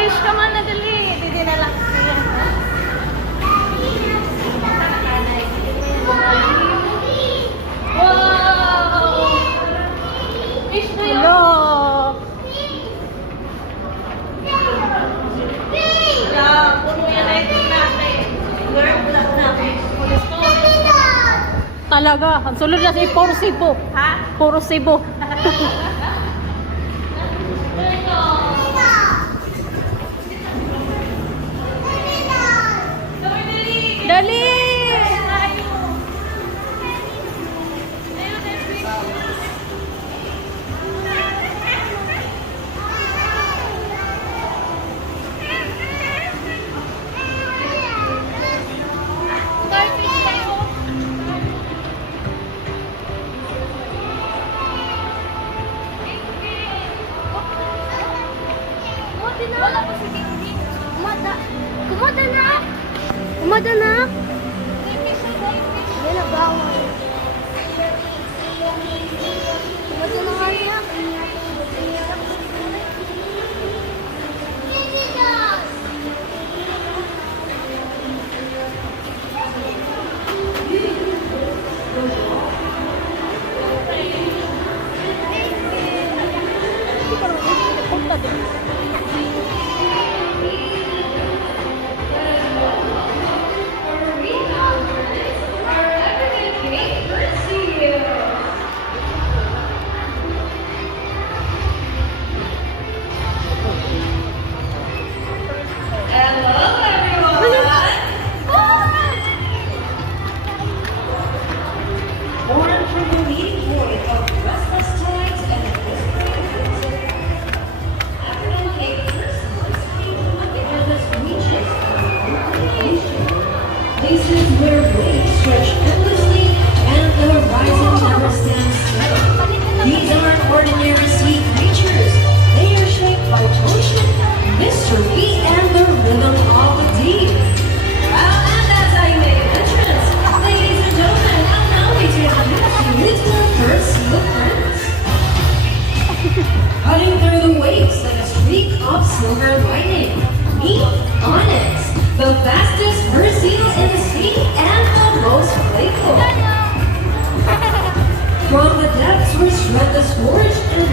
Fish, come on na dali. Hindi na lang. Wow! Fish na yun. Hello. Puno yan na yung natin. Talaga, ang sulod na si Puro Cebu. Ha? Puro Cebu. Dali! Wala pa si Kiki. Kumada na! Kumada na! Yan na bawal. Kumada na nga niya. Born from the meeting point of restless tides and African cake first because it reaches places where waves stretch endlessly and the horizon never stands still. These aren't ordinary sea creatures. They are shaped by ocean, mystery, and the rhythm of the deep. And as I make entrance, ladies and gentlemen, allow me to introduce you to the first seal friends. Cutting through the waves like a streak of silver lightning. Meet Onyx, the fastest fur seal in the sea and the most playful. From the depths where strength is forged and